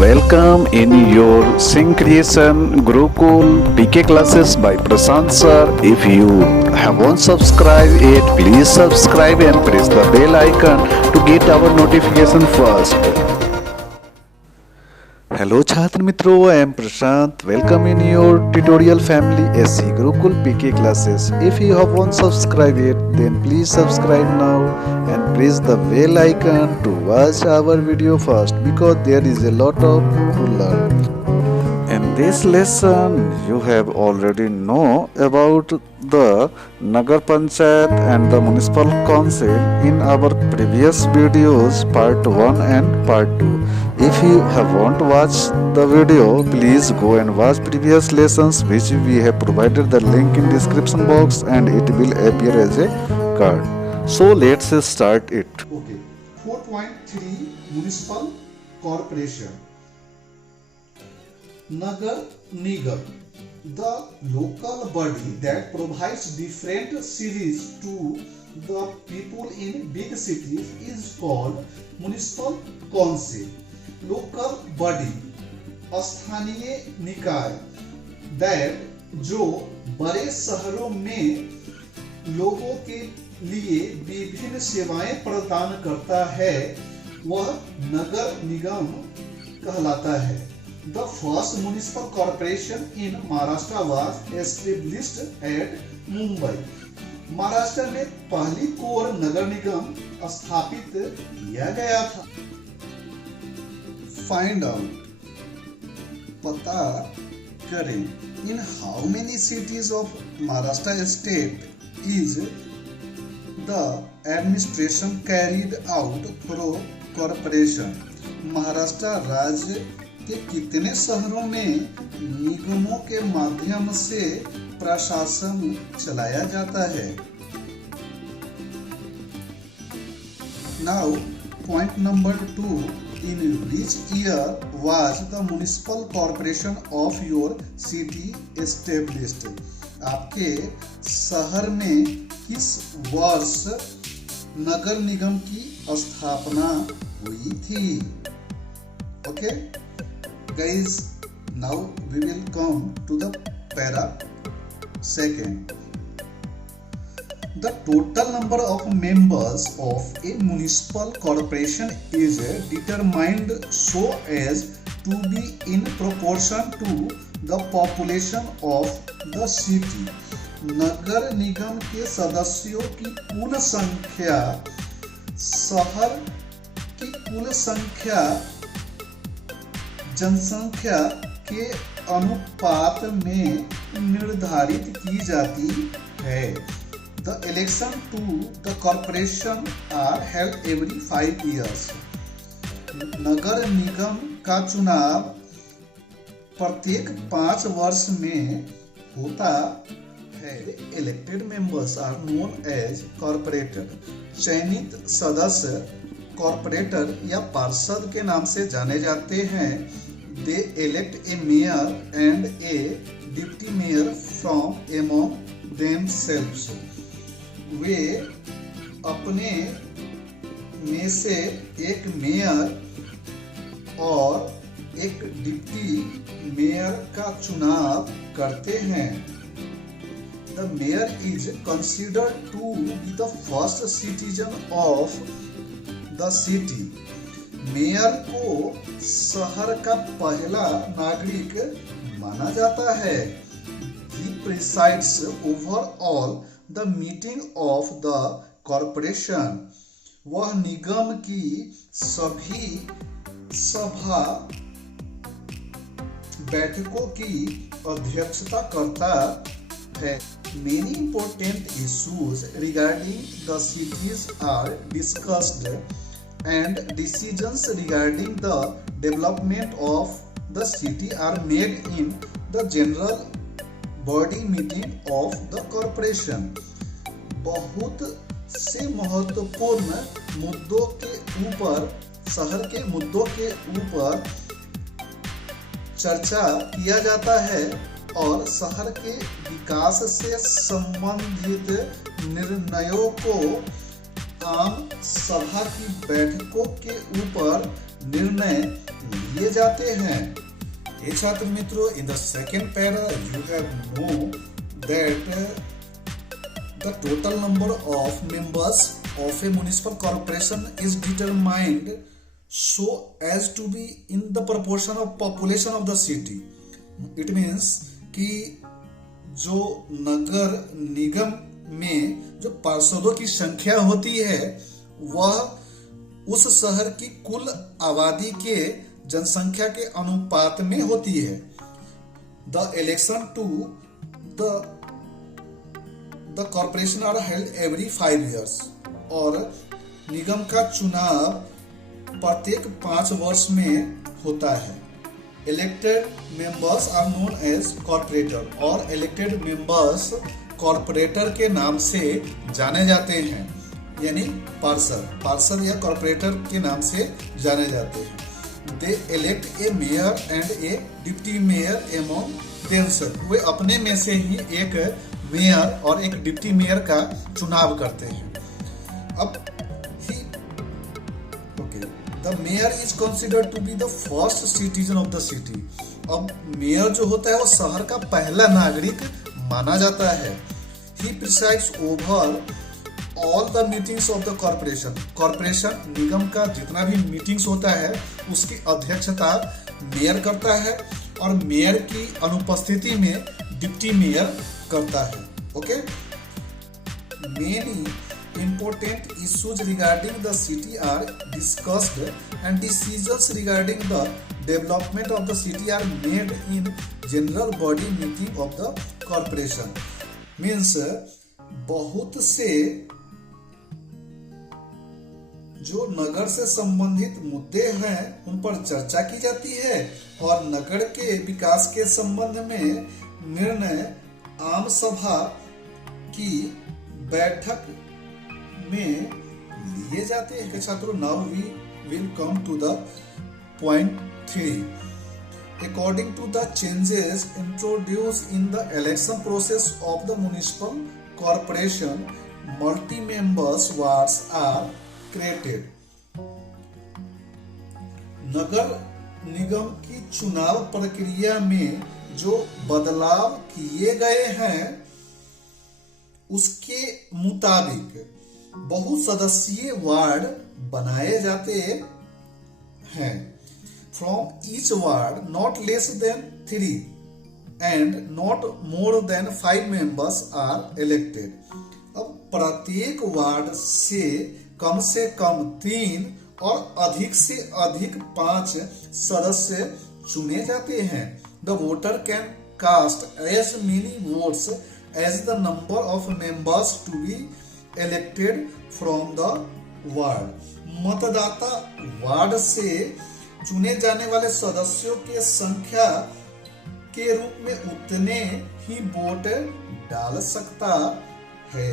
Welcome in your Sing Creation Gurukul PK classes by Prashant sir. If you haven't subscribed yet, please subscribe and press the bell icon to get our notification first. Hello छात्र मित्रों, I am Prashant. Welcome in your tutorial family SC Gurukul PK classes. If you haven't subscribed yet, then please subscribe now and press the bell icon to watch our video first, because there is a lot of to learn. In this lesson, you have already know about the Nagar Panchayat and the Municipal Council in our previous videos part 1 and part 2. If you haven't watched the video, please go and watch previous lessons which we have provided the link in description box and it will appear as a card. So let's start it. Okay. 4.3 Municipal Corporation. Nagar Nigam, the local body that provides different services to the people in big cities, is called Municipal Council. Local body, स्थानीय निकाय, that जो बड़े शहरों में लोगों के लिए विभिन्न सेवाएं प्रदान करता है, वह नगर निगम कहलाता है. The first municipal corporation in Maharashtra was established at Mumbai. Maharashtra में पहली कोर नगर निगम स्थापित किया गया था. Find out, पता करें, in how many cities of Maharashtra state is the administration carried out through corporation. Maharashtra राज्य के कितने शहरों में निगमों के माध्यम से प्रशासन चलाया जाता है. Now, point number 2. In which year was the municipal corporation of your city established? आपके शहर में किस वर्ष नगर निगम की स्थापना हुई थी? Okay, guys, now we will come to the para second. The total number of members of a municipal corporation is determined so as to be in proportion to the population of the city. नगर निगम के सदस्यों की कुल संख्या शहर की कुल संख्या जनसंख्या के अनुपात में निर्धारित की जाती है. The election to the corporation are held every 5 years. नगर निगम का चुनाव प्रत्येक 5 वर्ष में होता है. Elected members are known as corporator. चयनित सदस्य कॉर्पोरेटर या पार्षद के नाम से जाने जाते हैं. They elect a mayor and a deputy mayor from among themselves. वे अपने में से एक मेयर और एक डिप्टी मेयर का चुनाव करते हैं. The mayor is considered to be the first citizen of the city. Mayor को शहर का पहला नागरिक माना जाता है. He presides over all the meeting of the corporation. वह निगम की सभी सभा बैठकों की अध्यक्षता करता है. Many important issues regarding the cities are discussed and decisions regarding the development of the city are made in the general body meeting of the corporation. बहुत से महत्वपूर्ण मुद्दों के ऊपर, शहर के मुद्दों के ऊपर चर्चा किया जाता है और शहर के विकास से संबंधित निर्णयों को आम सभा की बैठकों के ऊपर निर्णय लिए जाते हैं। हे छात्र मित्रों, in the second para you have know that the total number of members of a municipal corporation is determined so as to be in the proportion of population of the city. It means कि जो नगर निगम में जो पार्षदों की संख्या होती है वह उस शहर की कुल आबादी के जनसंख्या के अनुपात में होती है। The election to the corporation are held every 5 years और निगम का चुनाव प्रत्येक 5 वर्ष में होता है। Elected members are known as corporator और इलेक्टेड मेंबर्स कॉर्पोरेटर के नाम से जाने जाते हैं, यानी पार्षद या कॉर्पोरेटर के नाम से जाने जाते हैं। They elect a mayor and a deputy mayor among themselves, वे अपने में से ही एक मेयर और एक डिप्टी मेयर का चुनाव करते हैं। अब the mayor is considered to be the first citizen of the city. अब मेयर जो होता है वो शहर का पहला नागरिक माना जाता है। He presides over all the meetings of the corporation निगम का जितना भी मीटिंग्स होता है उसकी अध्यक्षता मेयर करता है और मेयर की अनुपस्थिति में डिप्टी मेयर करता है। Okay, many important issues regarding the city are discussed and decisions regarding the development of the city are made in general body meeting of the corporation. Means बहुत से जो नगर से संबंधित मुद्दे हैं उन पर चर्चा की जाती है और नगर के विकास के संबंध में निर्णय आम सभा की बैठक में लिए जाते हैं। छात्रों, now we will come to the point 3। According to the changes introduced in the election process of the municipal corporation, multi members wards are created. नगर निगम की चुनाव प्रक्रिया में जो बदलाव किए गए हैं उसके मुताबिक बहुसदस्यीय वार्ड बनाए जाते हैं। From each ward not less than 3 and not more than 5 members are elected. अब प्रत्येक वार्ड से कम 3 और अधिक से अधिक 5 सदस्य चुने जाते हैं। The voter can cast as many votes as the number of members to be elected from the ward। मतदाता वार्ड से चुने जाने वाले सदस्यों के संख्या के रूप में उतने ही वोट डाल सकता है।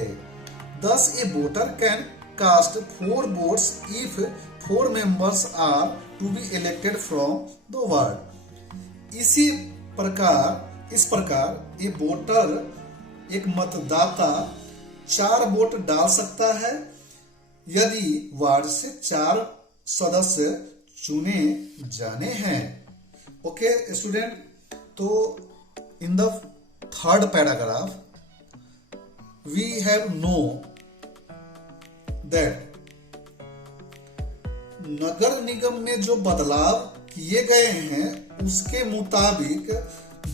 Thus a voter can cast 4 votes if 4 members are to be elected from the ward। इस प्रकार एक वोटर, एक मतदाता 4 वोट डाल सकता है यदि वार्ड से 4 सदस्य चुने जाने हैं। ओके स्टूडेंट, तो in the third paragraph we have know that नगर निगम में जो बदलाव किए गए हैं उसके मुताबिक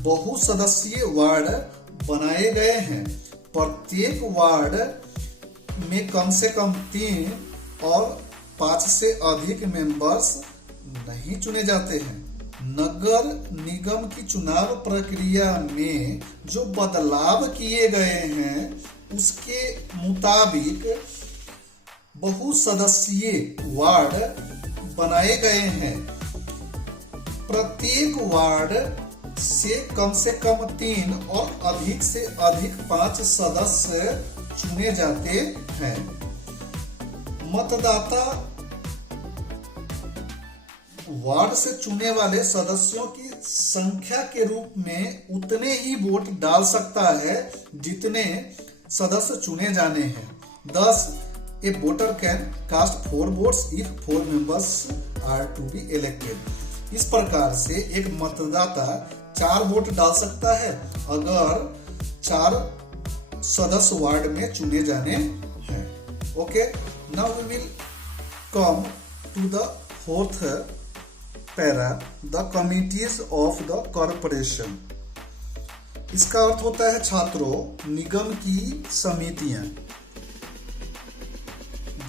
बहुसदस्यीय वार्ड बनाए गए हैं। प्रत्येक वार्ड में कम से कम 3 और 5 से अधिक मेंबर्स नहीं चुने जाते हैं। नगर निगम की चुनाव प्रक्रिया में जो बदलाव किए गए हैं उसके मुताबिक बहुसदस्यीय वार्ड बनाए गए हैं। प्रत्येक वार्ड से कम 3 और अधिक से अधिक 5 सदस्य चुने जाते हैं। मतदाता वार्ड से चुने वाले सदस्यों की संख्या के रूप में उतने ही वोट डाल सकता है जितने सदस्य चुने जाने हैं। Thus A voter can cast 4 votes if 4 members are to be elected. इस प्रकार से एक मतदाता 4 वोट डाल सकता है अगर 4 सदस्य वार्ड में चुने जाने हैं. Okay, now we will come to the fourth para, the committees of the corporation. इसका अर्थ होता है छात्रों निगम की समितियां.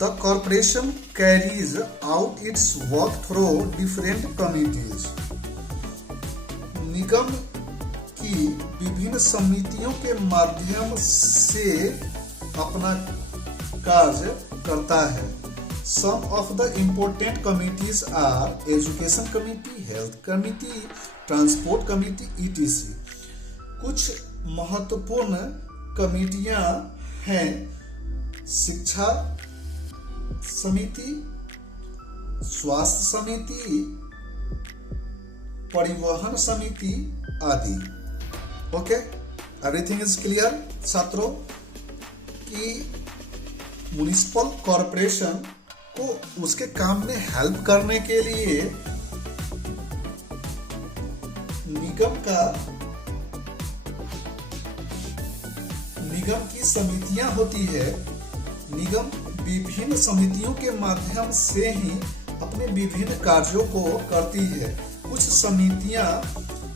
The corporation carries out its work through different committees. निगम की विभिन्न समितियों के माध्यम से अपना कार्य करता है. Some of the important committees are Education Committee, Health Committee, Transport Committee, etc. कुछ महत्वपूर्ण कमिटियां हैं शिक्षा समिति, स्वास्थ्य समिति, परिवहन समिति आदि. ओके, एवरीथिंग इज क्लियर छात्रों कि म्युनिसिपल कॉर्पोरेशन को उसके काम में हेल्प करने के लिए निगम की समितियां होती है. निगम विभिन्न समितियों के माध्यम से ही अपने विभिन्न कार्यों को करती है. कुछ समितियां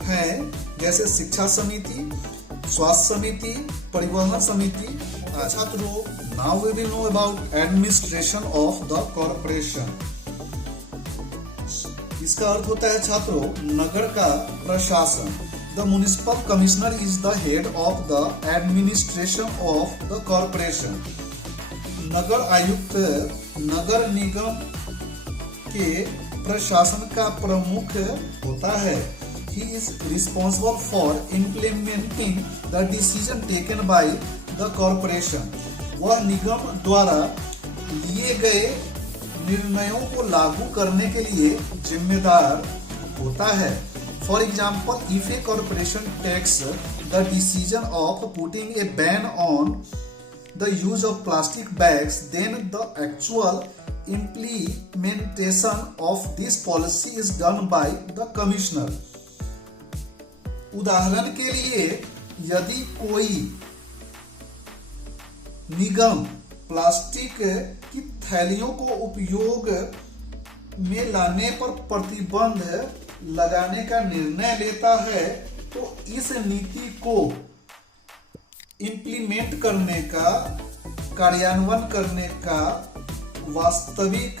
हैं जैसे शिक्षा समिति, स्वास्थ्य समिति, परिवहन समिति. छात्रों, now we will know about administration of the corporation. इसका अर्थ होता है छात्रों नगर का प्रशासन. The municipal commissioner is the head of the administration of the corporation. नगर आयुक्त नगर निगम के प्रशासन का प्रमुख होता है. He is responsible for implementing the decision taken by the corporation. वह निगम द्वारा लिए गए निर्णयों को लागू करने के लिए जिम्मेदार होता है. For example, if a corporation takes the decision of putting a ban on the use of plastic bags, then the actual implementation of this policy is done by the commissioner. उदाहरण के लिए यदि कोई निगम प्लास्टिक की थैलियों को उपयोग में लाने पर प्रतिबंध लगाने का निर्णय लेता है तो इस नीति को इम्प्लीमेंट करने का, कार्यान्वयन करने का वास्तविक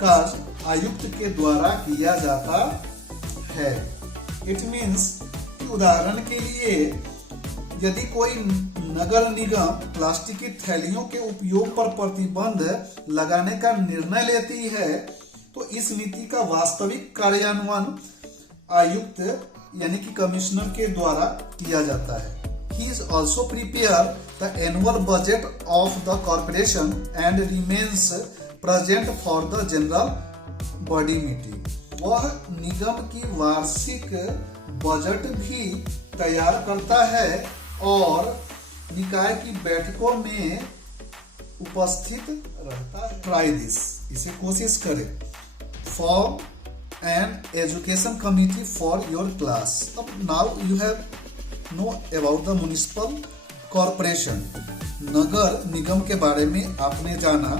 कार्य आयुक्त के द्वारा किया जाता है. इट मीन्स कि उदाहरण के लिए यदि कोई नगर निगम प्लास्टिक की थैलियों के उपयोग पर प्रतिबंध लगाने का निर्णय लेती है तो इस नीति का वास्तविक कार्यान्वयन आयुक्त यानी कि कमिश्नर के द्वारा किया जाता है. He is also prepare the annual budget of the corporation and remains present for the general body meeting. वह निगम की वार्षिक बजट भी तैयार करता है और निकाय की बैठकों में उपस्थित रहता है. Try this. इसे कोशिश करें. Form an education committee for your class. Now you have know about the municipal corporation. नगर निगम के बारे में आपने जाना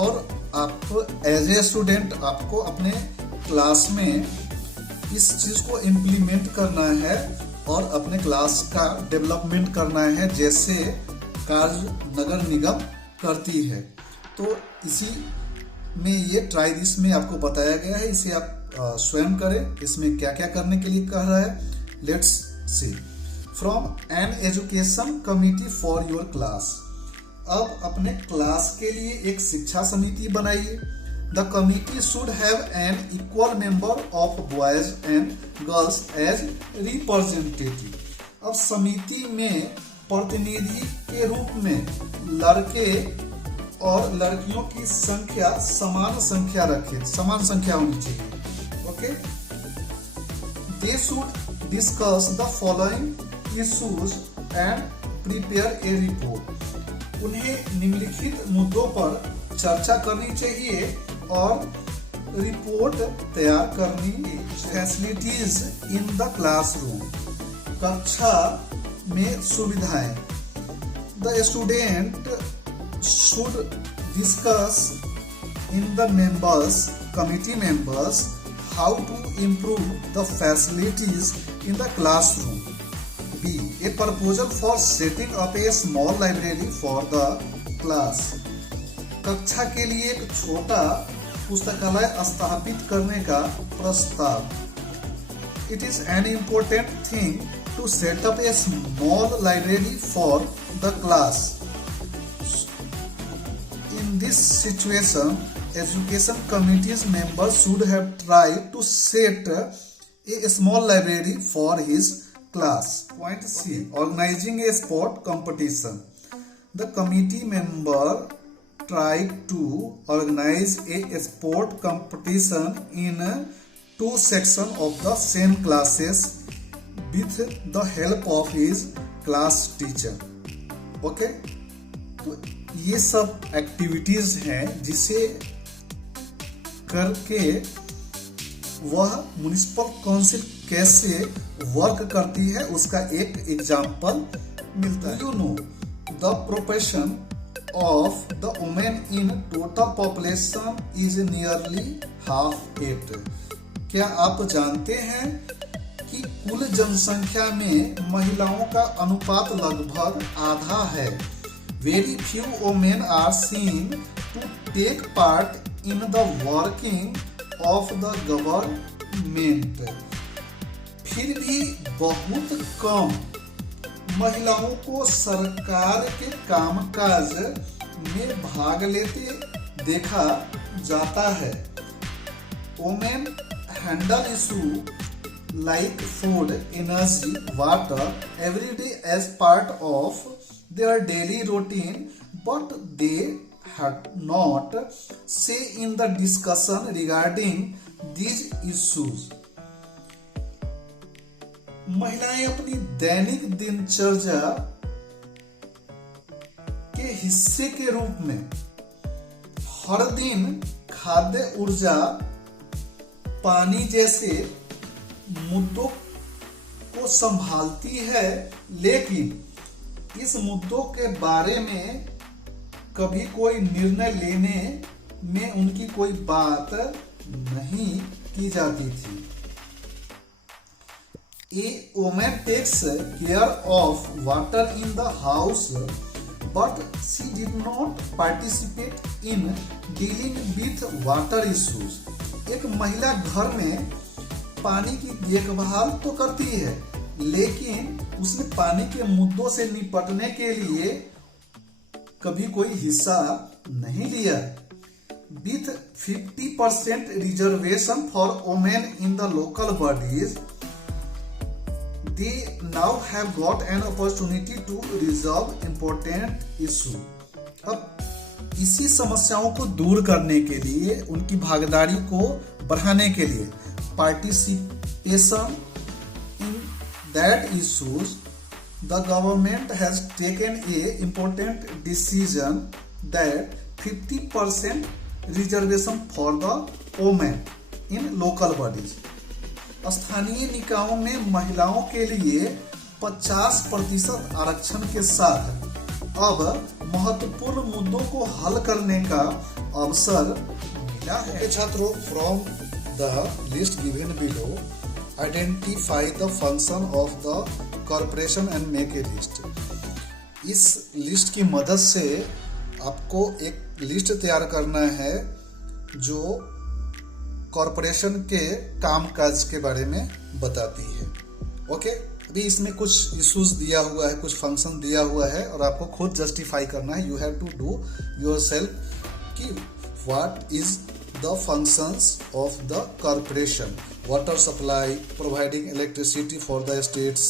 और आप एज ए स्टूडेंट आपको अपने क्लास में इस चीज को इम्प्लीमेंट करना है और अपने क्लास का डेवलपमेंट करना है जैसे कार्य नगर निगम करती है. तो इसी में ये ट्राई दिस में आपको बताया गया है. इसे आप स्वयं करें. इसमें क्या क्या करने के लिए कह रहा है, let's see. From an education committee for your class. अब अपने क्लास के लिए एक शिक्षा समिति बनाइए. The committee should have an equal member of boys and girls as representative. अब समिति में प्रतिनिधि के रूप में लड़के और लड़कियों की संख्या समान संख्या रखें, समान संख्या होनी चाहिए. Okay, they should discuss the following issues and prepare a report. उन्हें निम्नलिखित मुद्दों पर चर्चा करनी चाहिए और रिपोर्ट तैयार करनी। फैसिलिटीज इन द क्लासरूम, कक्षा में सुविधाएं। The student should discuss in the committee members how to improve the facilities in the classroom. B. A proposal for setting up a small library for the class. कक्षा के लिए एक छोटा पुस्तकालय स्थापित करने का प्रस्ताव। It is an important thing to set up a small library for the class. In this situation, education committee's members should have tried to set a small library for his class. Point C. Organizing a sport competition. The committee member tried to organize a sport competition in two sections of the same classes with the help of his class teacher. Okay? तो ये सब activities हैं जिसे करके वह municipal council कैसे work करती है उसका एक एग्जाम्पल मिलता है। You know the proportion of the women in total population is nearly half it. क्या आप जानते हैं कि कुल जनसंख्या में महिलाओं का अनुपात लगभग आधा है। Very few women are seen to take part in the working of the government. फिर भी बहुत कम महिलाओं को सरकार के कामकाज में भाग लेते देखा जाता है। Women handle issues like food, energy, water every day as part of their daily routine, but they had not say in the discussion regarding these issues. महिलाएं अपनी दैनिक दिनचर्या के हिस्से के रूप में हर दिन खाद्य, ऊर्जा, पानी जैसे मुद्दों को संभालती है, लेकिन इस मुद्दों के बारे में कभी कोई निर्णय लेने में उनकी कोई बात नहीं की जाती थी। A woman takes care of water in the house, but she did not participate in dealing with water issues. एक महिला घर में पानी की देखभाल तो करती है, लेकिन उसने पानी के मुद्दों से निपटने के लिए कभी कोई हिस्सा नहीं लिया। With 50% reservation for women in the local bodies, they now have got an opportunity to resolve important issue. अब इसी समस्याओं को दूर करने के लिए, उनकी भागीदारी को बढ़ाने के लिए, participation that issues, the government has taken a important decision that 50% reservation for the women in local bodies. स्थानीय निकायों में महिलाओं के लिए 50% आरक्षण के साथ अब महत्वपूर्ण मुद्दों को हल करने का अवसर मिला है। छात्रों, from the list given below identify the function of the corporation and make a list. इस लिस्ट की मदद से आपको एक लिस्ट तैयार करना है जो कॉरपोरेशन के कामकाज के बारे में बताती है। ओके, अभी इसमें कुछ इश्यूज दिया हुआ है, कुछ फंक्शन दिया हुआ है और आपको खुद जस्टिफाई करना है। You have to do yourself कि what is the functions of the corporation: water supply, providing electricity for the estates,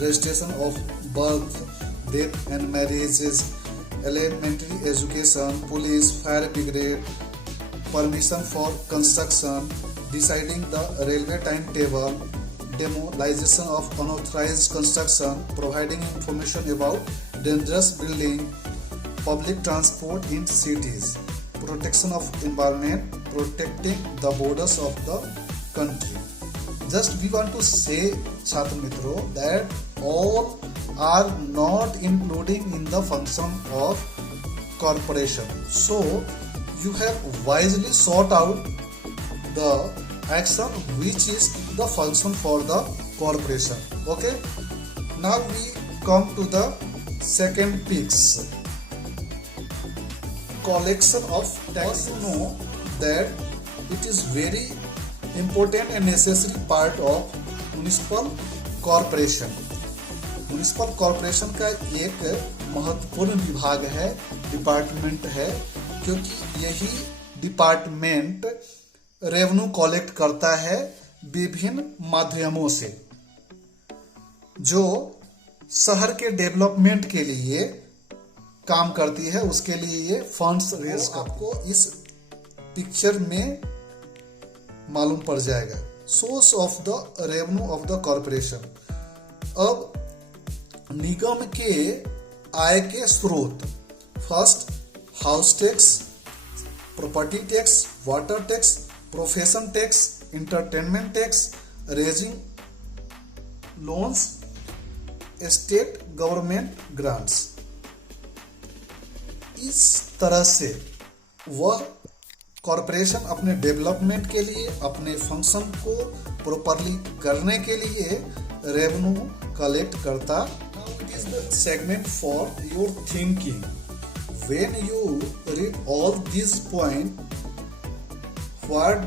registration of birth, death and marriages, elementary education, police, fire brigade, permission for construction, deciding the railway timetable, demolition of unauthorized construction, providing information about dangerous building, public transport in cities, protection of environment, protecting the borders of the country. Just we want to say, छात्र मित्रों, that all are not including in the function of corporation. So you have wisely sought out the action which is the function for the corporation. Okay, now we come to the second piece, collection of tax. You know that it is very important and necessary part of municipal corporation. Municipal corporation का एक महत्वपूर्ण विभाग है, department है, क्योंकि यही department revenue collect करता है विभिन्न माध्यमों से, जो शहर के डेवलपमेंट के लिए काम करती है, उसके लिए ये फंड्स रेज करती है। आपको इस पिक्चर में मालूम पड़ जाएगा source of the revenue of the corporation. अब निगम के आय के स्रोत, first house tax, property tax, water tax, profession tax, entertainment tax, raising loans, state government grants. इस तरह से वह कॉरपोरेशन अपने डेवलपमेंट के लिए, अपने फंक्शन को प्रॉपरली करने के लिए रेवेन्यू कलेक्ट करता। It is the segment for your thinking. When you read all these points, what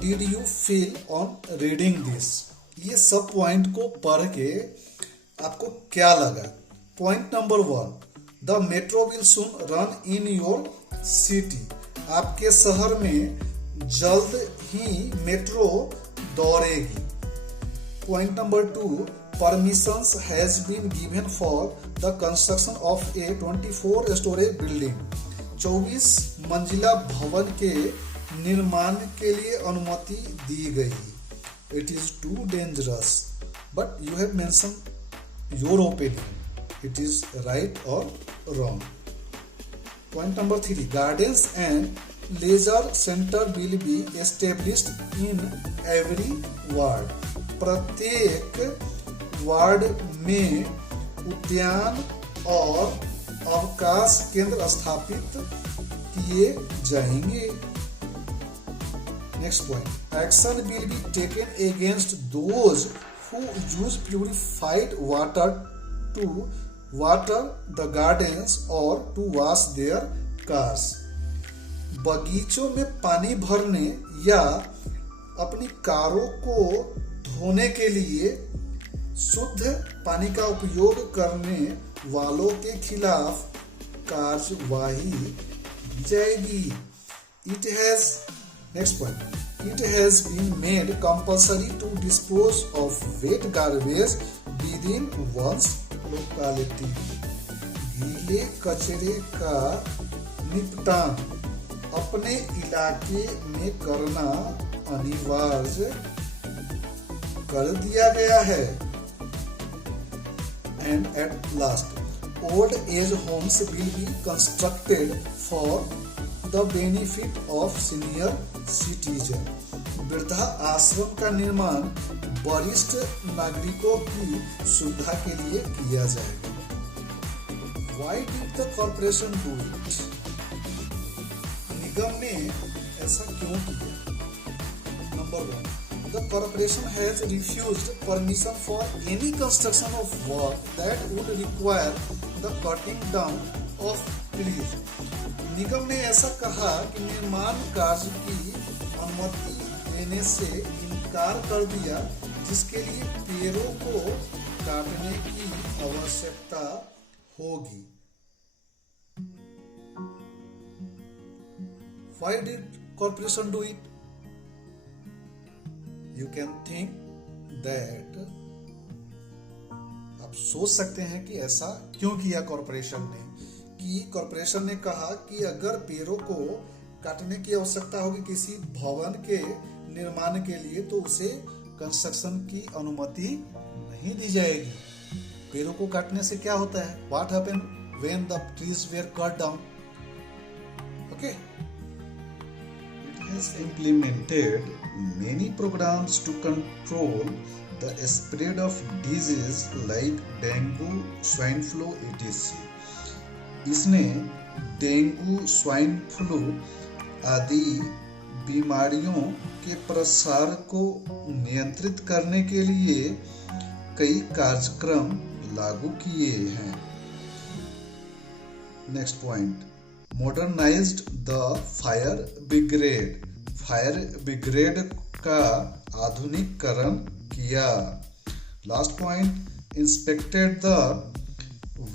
did you feel on reading this? ये सब पॉइंट को पढ़ के आपको क्या लगा? Point number 1, the metro will soon run in your city. आपके शहर में जल्द ही मेट्रो दौड़ेगी। Point number 2, permissions has been given for the construction of a 24-story building. 24 मंजिला भवन के निर्माण के लिए अनुमति दी गई। It is too dangerous, but you have mentioned your opinion. It is right or wrong. Point number 3, gardens and leisure center will be established in every ward. प्रत्येक ward में उद्यान और अवकाश केंद्र स्थापित किए जाएंगे। Next point, action will be taken against those who use purified water to water the gardens और टू वॉश देयर कार्स। बगीचों में पानी भरने या अपनी कारों को धोने के लिए शुद्ध पानी का उपयोग करने वालों के खिलाफ कार्यवाही की जाएगी। It has, next point, it has been made compulsory to dispose of wet garbage within one's locality. गीले कचरे का निपटान अपने इलाके में करना अनिवार्य कर दिया गया है। And at last, old age homes will be constructed for the benefit of senior citizen. वृद्धा आश्रम का निर्माण वरिष्ठ नागरिकों की सुविधा के लिए किया जाएगा। Why did the corporation do it? निगम ने ऐसा क्यों किया? Number 1, the corporation has refused permission for any construction of work that would require the cutting down of trees. निगम ने ऐसा कहा कि निर्माण कार्य की अनुमति देने से इनकार कर दिया जिसके लिए पेड़ों को काटने की आवश्यकता होगी। Why did corporation do it? You can think that, आप सोच सकते हैं कि ऐसा क्यों किया कॉरपोरेशन ने, कि कॉरपोरेशन ने कहा कि अगर पेड़ों को काटने की आवश्यकता होगी किसी भवन के निर्माण के लिए तो उसे कंस्ट्रक्शन की अनुमति नहीं दी जाएगी। पेड़ों को काटने से क्या होता है? What happen when the trees were cut down. Okay. It has implemented many programs to control the spread of diseases like dengue, swine flu, etc. इसने डेंगू, स्वाइन फ्लू आदि बीमारियों के प्रसार को नियंत्रित करने के लिए कई कार्यक्रम लागू किए हैं। Next point, modernised the fire brigade. Fire brigade का आधुनिकीकरण किया। Last point, inspected the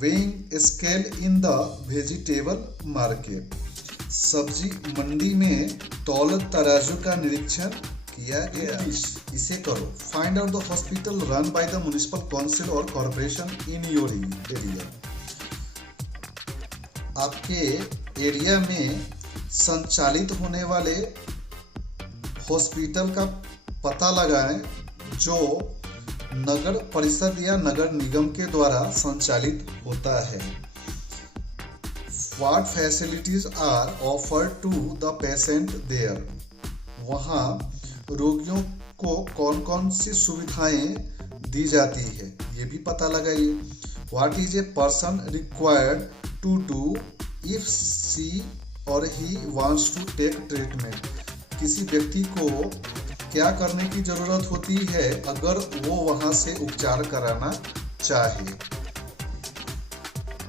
weighing scale in the vegetable market. सब्जी मंडी में तौल तराजू का निरीक्षण किया गया। इसे करो, find out the hospital run by the municipal council और कॉर्पोरेशन इन योर एरिया। आपके एरिया में संचालित होने वाले हॉस्पिटल का पता लगाएं जो नगर परिषद या नगर निगम के द्वारा संचालित होता है। What facilities are offered to the patient there? वहाँ रोगियों को कौन कौन सी सुविधाएं दी जाती है, ये भी पता लगाइए। What is a person required to do if she or he wants to take treatment? किसी व्यक्ति को क्या करने की जरूरत होती है अगर वो वहां से उपचार कराना चाहे।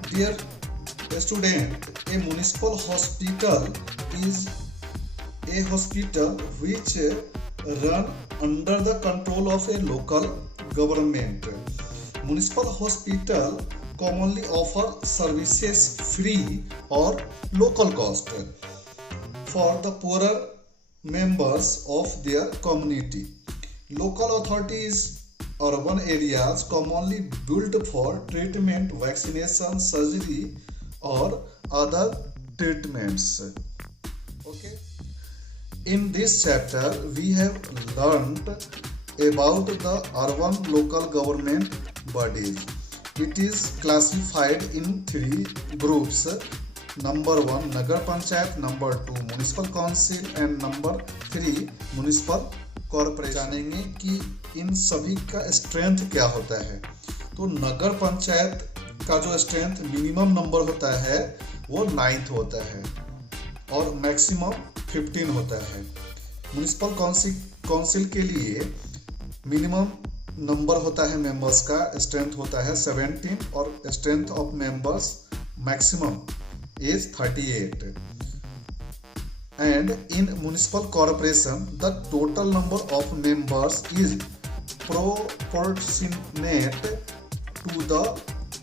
Dear student, a municipal hospital is a hospital which run under the control of a local government. Municipal hospital commonly offer services free or local cost for the poorer members of their community. Local authorities, urban areas commonly built for treatment, vaccination, surgery or other treatments. Okay. In this chapter, we have learned about the urban local government bodies. It is classified in 3 groups. Number 1 Nagar panchayat, number 2 municipal council and number 3 municipal corporation. जानेंगे कि इन सभी का strength क्या होता है। तो नगर पंचायत का जो स्ट्रेंथ मिनिमम नंबर होता है वो 9 होता है और मैक्सिमम 15 होता है। म्युनिसिपल काउंसिल के लिए मिनिमम नंबर होता है मेंबर्स का, स्ट्रेंथ होता है 17 और strength of members maximum is 38. And in municipal corporation, the total number of members is proportionate to the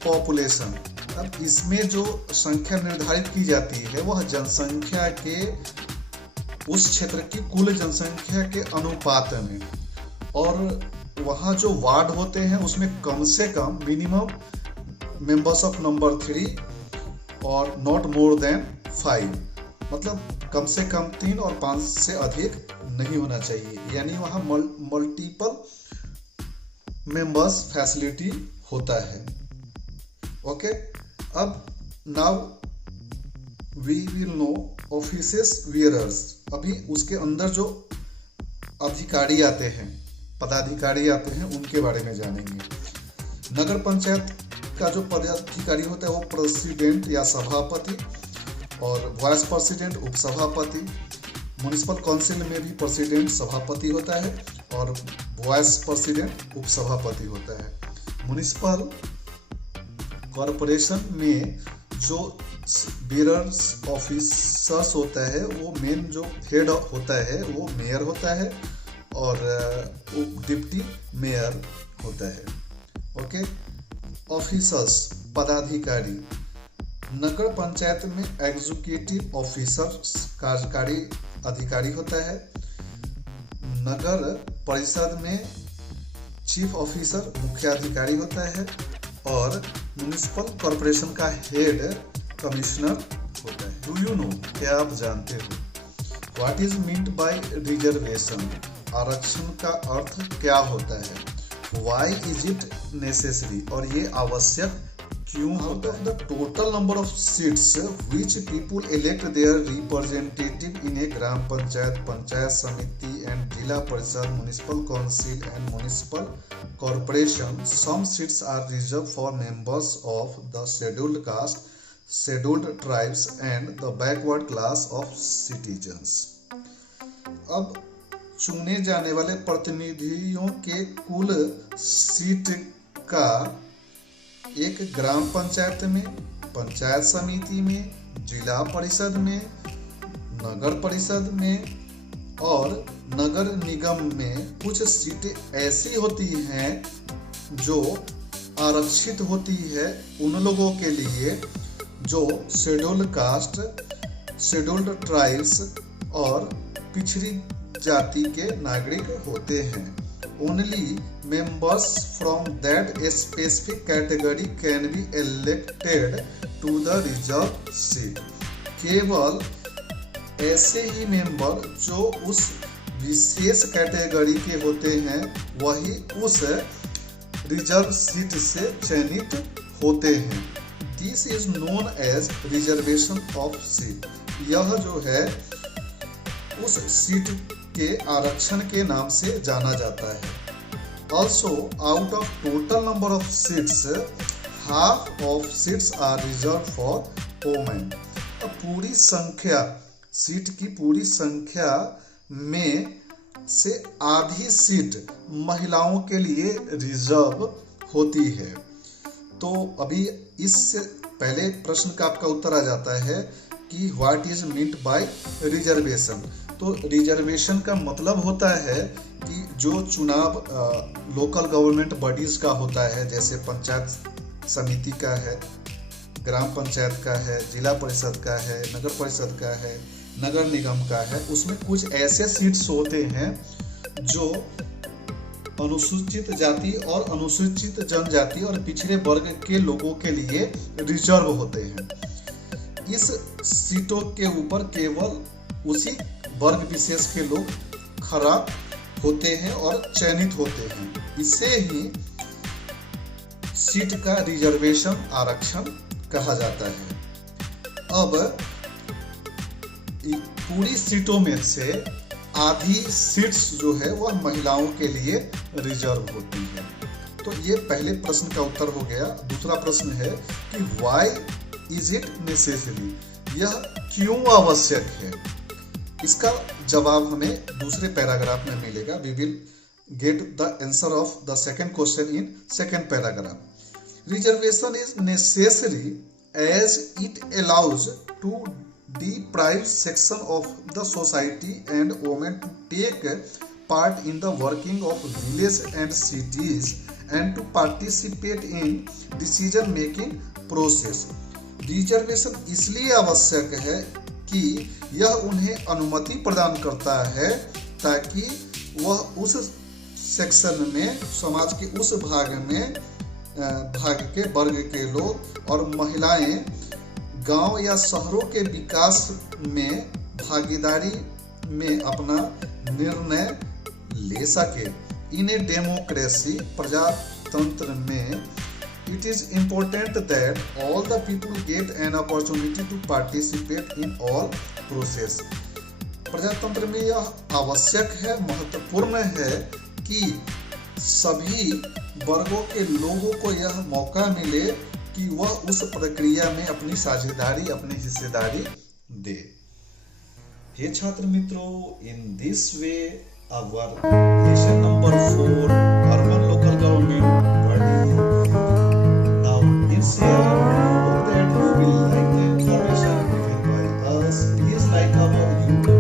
population. अब इसमें जो संख्या निर्धारित की जाती है वह जनसंख्या के उस क्षेत्र की कुल जनसंख्या के अनुपात में, और वहाँ जो वार्ड होते हैं उसमें कम से कम मिनिमम मेंबर्स ऑफ नंबर 3 और नॉट मोर देन 5, मतलब कम से कम 3 और 5 से अधिक नहीं होना चाहिए, यानी वहाँ मल्टीपल मेंबर्स फैसिलिटी होता है। ओके, अब now we will know offices wearers. अभी उसके अंदर जो अधिकारी आते हैं, पदाधिकारी आते हैं, उनके बारे में जानेंगे। नगर पंचायत का जो पदाधिकारी होता है वो प्रेसिडेंट या सभापति और वाइस प्रेसिडेंट उप सभापति। म्युनिसिपल काउंसिल में भी प्रेसिडेंट सभापति होता है और वाइस प्रेसिडेंट उप सभापति होता है। म्युनिसिपल कॉर्पोरेशन में जो बेरर्स ऑफिसर्स होता है वो मेन जो हेड होता है वो मेयर होता है और डिप्टी मेयर होता है। ओके, ऑफिसर्स पदाधिकारी। नगर पंचायत में एग्जीक्यूटिव ऑफिसर कार्यकारी अधिकारी होता है। नगर परिषद में चीफ ऑफिसर मुख्याधिकारी होता है और म्युनिसिपल कॉर्पोरेशन का हेड कमिश्नर होता है। डू यू नो, क्या आप जानते हो what is meant by reservation? आरक्षण का अर्थ क्या होता है? वाई इज इट नेसेसरी, और ये आवश्यक क्यों होता है? The total number of seats which people elect their representative in a gram panchayat, panchayat samiti and zila parishad, municipal council and municipal corporation, some seats are reserve for members of the scheduled caste, scheduled tribes and the backward class of citizens. अब चुने जाने वाले प्रतिनिधियों के कुल seat का एक ग्राम पंचायत में, पंचायत समिति में, जिला परिषद में, नगर परिषद में और नगर निगम में कुछ सीटें ऐसी होती हैं जो आरक्षित होती है उन लोगों के लिए जो शेड्यूल्ड कास्ट, शेड्यूल्ड ट्राइब्स और पिछड़ी जाति के नागरिक होते हैं। Only members from that specific category can be elected to the reserved seat. केवल ऐसे ही मेंबर जो उस विशेष कैटेगरी के होते हैं वही उस रिजर्व सीट से चयनित होते हैं। This is known as reservation of seat. यह जो है उस सीट के आरक्षण के नाम से जाना जाता है। Also, out of total number of seats, half of seats are reserved for women. अब पूरी संख्या, सीट की पूरी संख्या में से आधी सीट महिलाओं के लिए रिजर्व होती है। तो अभी इससे पहले प्रश्न का आपका उत्तर आ जाता है कि what is meant by reservation. तो रिजर्वेशन का मतलब होता है कि जो चुनाव लोकल गवर्नमेंट बॉडीज का होता है, जैसे पंचायत समिति का है, ग्राम पंचायत का है, जिला परिषद का है, नगर परिषद का है, नगर निगम का है, उसमें कुछ ऐसे सीट्स होते हैं जो अनुसूचित जाति और अनुसूचित जनजाति और पिछड़े वर्ग के लोगों के लिए रिजर्व होते हैं। इस सीटों के ऊपर केवल उसी वर्ग विशेष के लोग खड़ा होते हैं और चयनित होते हैं। इसे ही सीट का रिजर्वेशन, आरक्षण कहा जाता है। अब पूरी सीटों में से आधी सीट्स जो है वह महिलाओं के लिए रिजर्व होती है। तो ये पहले प्रश्न का उत्तर हो गया। दूसरा प्रश्न है कि व्हाई इज इट नेसेसरी, यह क्यों आवश्यक है। इसका जवाब हमें दूसरे पैराग्राफ में मिलेगा। We will get the answer of the second question in second paragraph. Reservation is necessary as it allows to deprived section of the society and women to take part in the working of villages and cities and to participate in decision making process. Reservation इसलिए आवश्यक है कि यह उन्हें अनुमति प्रदान करता है ताकि वह उस सेक्शन में, समाज के उस भाग के वर्ग के लोग और महिलाएं गांव या शहरों के विकास में भागीदारी में अपना निर्णय ले सके। इन ए डेमोक्रेसी, प्रजातंत्र में, it is important that all the people get an opportunity to participate in all process. प्रजातंत्र में यह आवश्यक है, महत्वपूर्ण है कि सभी वर्गों के लोगों को यह मौका मिले कि वह उस प्रक्रिया में अपनी साझेदारी, अपनी हिस्सेदारी दे। हे छात्र मित्रों, in this way our lesson number 4 urban local government body now it's here. Hope that you will like the information given by us. Please like our YouTube